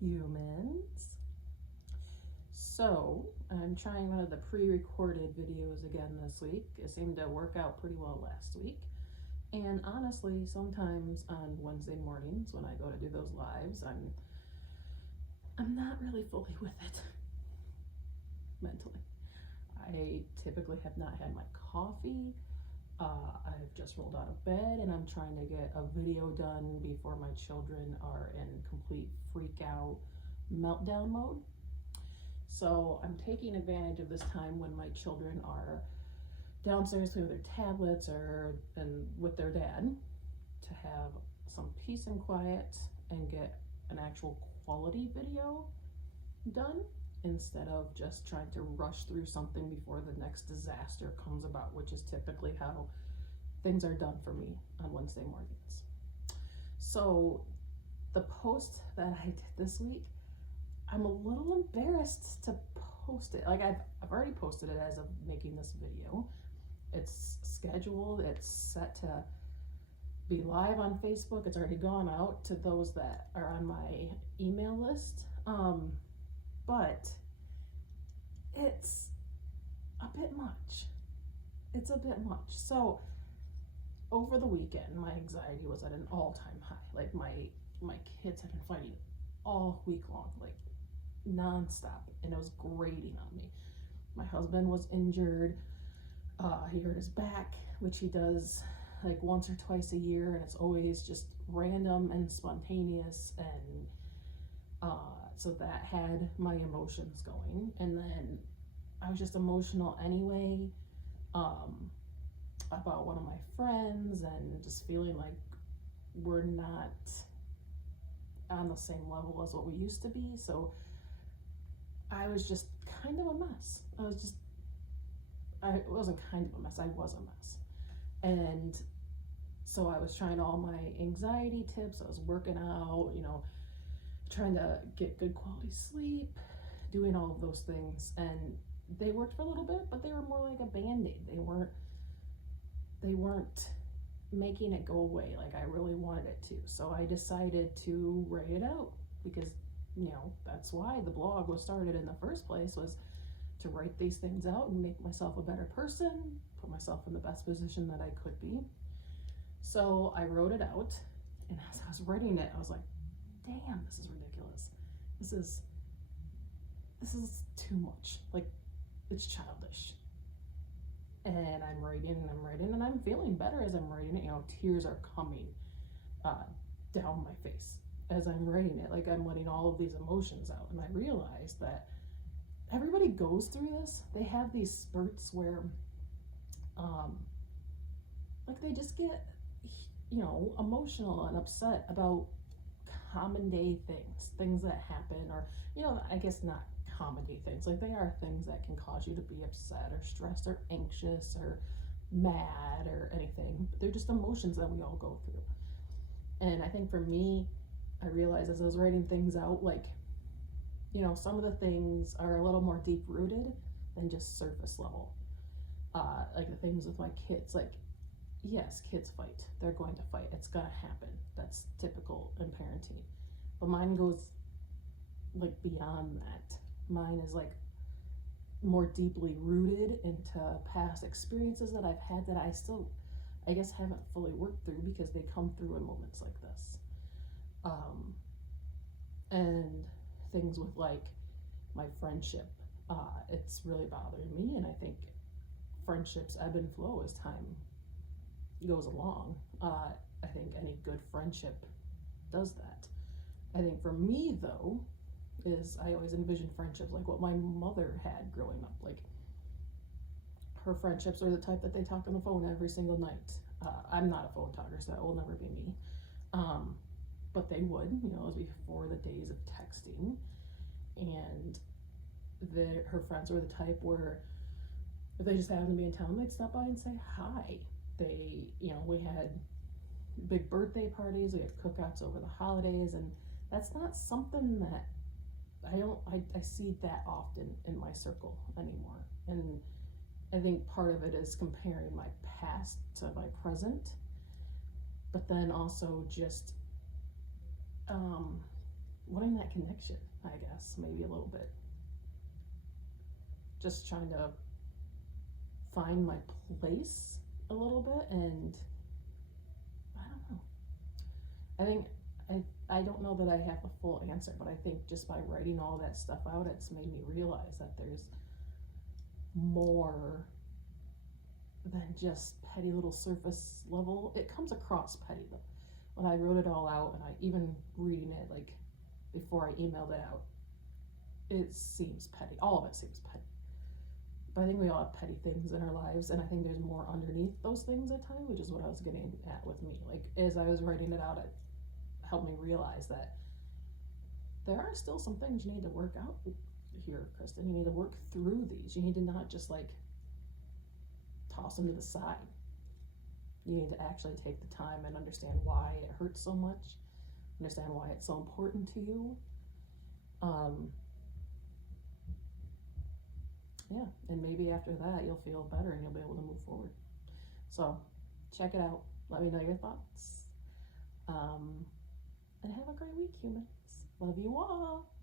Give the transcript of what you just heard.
humans. So I'm trying one of the pre-recorded videos again this week. It seemed to work out pretty well last week. And honestly, sometimes on Wednesday mornings when I go to do those lives, I'm not really fully with it mentally. I typically have not had my coffee. I've just rolled out of bed and I'm trying to get a video done before my children are in complete freak out meltdown mode. So I'm taking advantage of this time when my children are downstairs playing with their tablets and with their dad to have some peace and quiet and get an actual quality video done instead of just trying to rush through something before the next disaster comes about, which is typically how things are done for me on Wednesday mornings. So the post that I did this week, I'm a little embarrassed to post it. Like I've already posted it as of making this video. It's scheduled, it's set to be live on Facebook. It's already gone out to those that are on my email list. But it's a bit much. It's a bit much. So over the weekend, my anxiety was at an all-time high. Like my kids had been fighting all week long, like nonstop, and it was grating on me. My husband was injured. He hurt his back, which he does like once or twice a year, and it's always just random and spontaneous, and so that had my emotions going. And then I was just emotional anyway about one of my friends and just feeling like we're not on the same level as what we used to be. So I was just kind of a mess. I wasn't kind of a mess, I was a mess. And so I was trying all my anxiety tips. I was working out, trying to get good quality sleep, doing all of those things. And they worked for a little bit, but they were more like a Band-Aid. They weren't making it go away like I really wanted it to. So I decided to write it out because, that's why the blog was started in the first place, was to write these things out and make myself a better person, put myself in the best position that I could be. So I wrote it out, and as I was writing it, I was like, damn, this is ridiculous. This is too much. Like, it's childish. And I'm writing, and I'm feeling better as I'm writing it. Tears are coming down my face as I'm writing it. Like, I'm letting all of these emotions out. And I realized that everybody goes through this. They have these spurts where, like, they just get, emotional and upset about common day things that happen, or, I guess not common day things. Like, they are things that can cause you to be upset or stressed or anxious or mad or anything. But they're just emotions that we all go through. And I think for me, I realized as I was writing things out, like, some of the things are a little more deep rooted than just surface level. Like the things with my kids, like, yes, kids fight. They're going to fight. It's gonna happen. That's typical in parenting. But mine goes like beyond that. Mine is like more deeply rooted into past experiences that I've had that I still, I guess, haven't fully worked through because they come through in moments like this. And things with like my friendship, it's really bothering me, and I think friendships ebb and flow as time goes along. I think any good friendship does that. I think for me though, is I always envision friendships like what my mother had growing up. Like, her friendships are the type that they talk on the phone every single night. I'm not a phone talker, so that will never be me. But they would, it was before the days of texting. And her friends were the type where if they just happened to be in town, they'd stop by and say hi. They, we had big birthday parties, we had cookouts over the holidays, and that's not something that I see that often in my circle anymore. And I think part of it is comparing my past to my present, but then also just wanting find that connection, I guess, maybe a little bit. Just trying to find my place a little bit, and I don't know. I think I don't know that I have a full answer, but I think just by writing all that stuff out, it's made me realize that there's more than just petty little surface level. It comes across petty though. When I wrote it all out, and I even reading it like before I emailed it out, it seems petty. All of it seems petty. But I think we all have petty things in our lives, and I think there's more underneath those things at times, which is what I was getting at with me. Like, as I was writing it out, it helped me realize that there are still some things you need to work out here, Kristen. You need to work through these. You need to not just like toss them to the side. You need to actually take the time and understand why it hurts so much, understand why it's so important to you. Yeah, and maybe after that you'll feel better and you'll be able to move forward. So check it out. Let me know your thoughts. And have a great week, humans. Love you all.